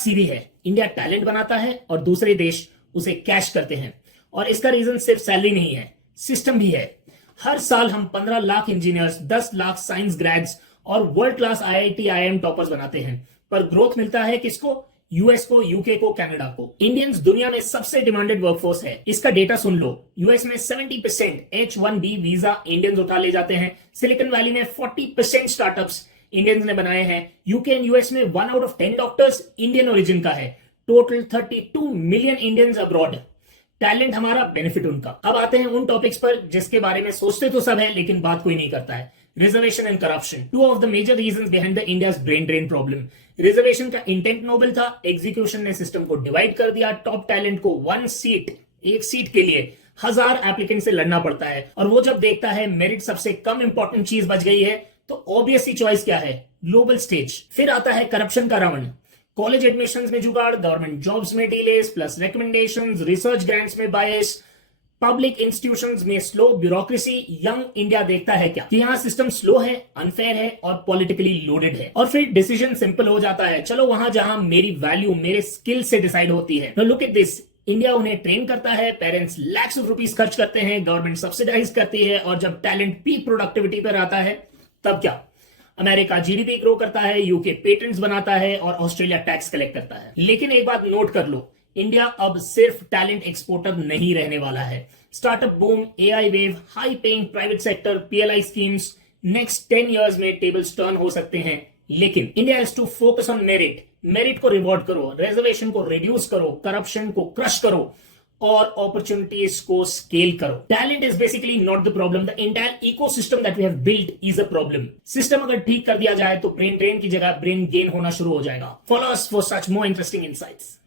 सीधी है, India talent बनाता है और दूसरे देश उसे कैश करते हैं। और इसका रीजन सिर्फ सैलरी नहीं है, सिस्टम भी है। हर साल हम 15 lakh engineers, 10 lakh science grades और world class IIT IIM toppers बनाते हैं, पर ग्रोथ मिलता है किसको? यूएस को, यूके को, कनाडा को। इंडियंस दुनिया में सबसे डिमांडेड वर्कफोर्स है। इसका डेटा सुन लो, यूएस में 70% H1B वीजा इंडियंस उठा ले जाते हैं। सिलिकॉन वैली में 40% स्टार्टअप्स इंडियंस ने बनाए हैं। यूके एंड यूएस में 1 out of 10 doctors Indian origin का है। Total 32 million Indians abroad. Talent हमारा, बेनिफिट उनका। अब आते हैं उन टॉपिक्स पर जिसके बारे में सोचते तो सब है लेकिन बात कोई नहीं करता है। Reservation and corruption, two of the major reasons behind the India's brain drain problem. Reservation का इंटेंट नोबल था, एग्जीक्यूशन ने सिस्टम को डिवाइड कर दिया। टॉप टैलेंट को एक सीट के लिए 1000 एप्लीकेंट से लड़ना पड़ता है, और वो जब देखता है मेरिट सबसे कम इंपॉर्टेंट चीज बच गई है तो ऑब्वियस सी चॉइस क्या है? Global stage. फिर आता है करप्शन का रावण। कॉलेज एडमिशंस में जुगाड़, गवर्नमेंट जॉब्स में delays, plus recommendations, research grants में बायस, पब्लिक इंस्टीट्यूशंस में स्लो ब्यूरोक्रेसी। यंग इंडिया देखता है क्या? कि यहाँ सिस्टम स्लो है, अनफेयर है और पॉलिटिकली लोडेड है। और फिर डिसीजन सिंपल हो जाता है, चलो वहां जहां मेरी वैल्यू मेरे स्किल से डिसाइड होती है। No look at this, India उन्हें ट्रेन करता है, पेरेंट्स लैक्स ऑफ रुपीस खर्च करते हैं, गवर्नमेंट सब्सिडाइज करती है, और जब टैलेंट पीक प्रोडक्टिविटी पर आता है तब क्या? अमेरिका जीडीपी ग्रो करता है, यूके पेटेंट्स बनाता है और ऑस्ट्रेलिया टैक्स कलेक्ट करता है। लेकिन एक बात नोट कर लो, इंडिया अब सिर्फ टैलेंट एक्सपोर्टर नहीं रहने वाला है। Startup boom, AI wave, high paying private sector, PLI schemes, next 10 years में टेबल्स टर्न हो सकते हैं। लेकिन India has to focus on merit को रिवॉर्ड करो, रिजर्वेशन को रिड्यूस करो, करप्शन को क्रश करो और अपॉर्चुनिटीज को स्केल करो। Talent is basically not the problem, the entire ecosystem that we have built is a problem. System अगर ठीक कर दिया जाए तो ब्रेन ड्रेन की जगह ब्रेन गेन होना शुरू हो जाएगा। Follow us for such more interesting insights.